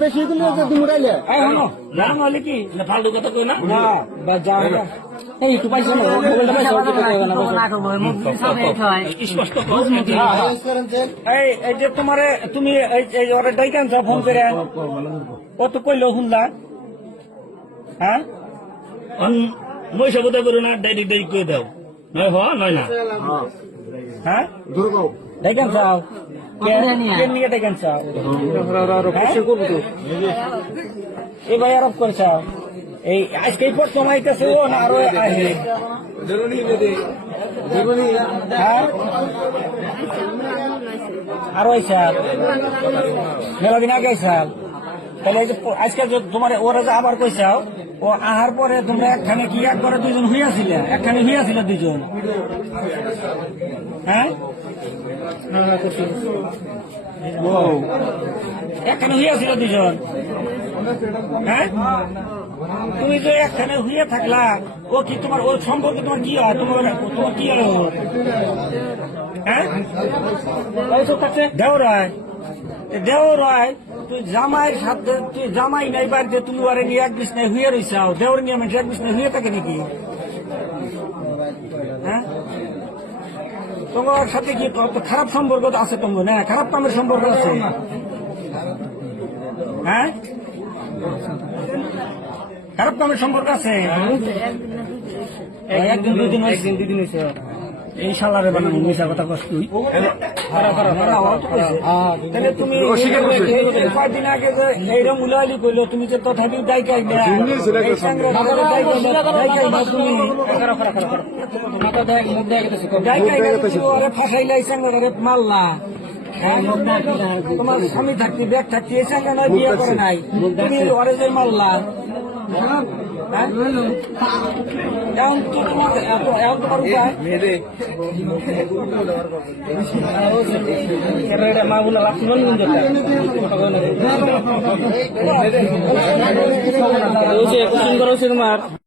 বেশি দিলে তুমি উড়াইলে হলে কি ফালতু কথা কই না এই একটু পয়সা মোবাইলটা পয়সা স্পষ্ট এই যে তোমারে তুমি এই ওরে ডাইকান ফোন করে ও তো কইলো শুনলা হ্যাঁ মই সব কথা করো না ডাইরেক্ট ডাইরেক্ট কই দাও নয় হ নয় না হ্যাঁ ডাইকান চাও কেন নিয়ে ডাইকান চাও এ ভাই আরব করছ এই আজকে প্রথম আইতেছে ও না আরো আহে হ্যাঁ আরো আইসাল মেলা দিন আগে আইসাল তাহলে আজকে তোমার ওরা যে আবার কইসাও ও আহার পরে তোমরা একখানে কি একবারে দুইজন হইয়াছিলে একখানে হইয়াছিল দুইজন হ্যাঁ একখানে হইয়াছিল দুইজন হ্যাঁ তুমি যে একখানে হইয়া থাকলা ও কি তোমার ওর সম্পর্কে তোমার কি হয় তোমার কি হয় ওর হ্যাঁ দেওরায় তুই জামাইয়ের সাথে তুই জামাই নাই বাড়িতে তুমি ওরে নিয়ে এক বিছনায় হুয়ে রইছাও দেওর নিয়ে মানুষ এক বিছনায় হুয়ে থাকে নাকি হ্যাঁ তোমার সাথে কি খারাপ সম্পর্ক আছে তোমার না খারাপ কামের সম্পর্ক আছে হ্যাঁ খারাপ কামের সম্পর্ক আছে একদিন দুদিন হয়েছে এই সালারে বানানো মিশা কথা কষ্ট তাহলে তুমি কয়েকদিন আগে যে এইরকম উলালি করলো তুমি যে তথাপি ডাইকাই ফাঁসাইলে এই সাংবাদিক মারলা তোমার স্বামী থাকতে ব্যাগ থাকতে এই সঙ্গে নয় বিয়ে করে নাই তুমি ওরে যে মারলা এখন তোমার মা গুলো তোমার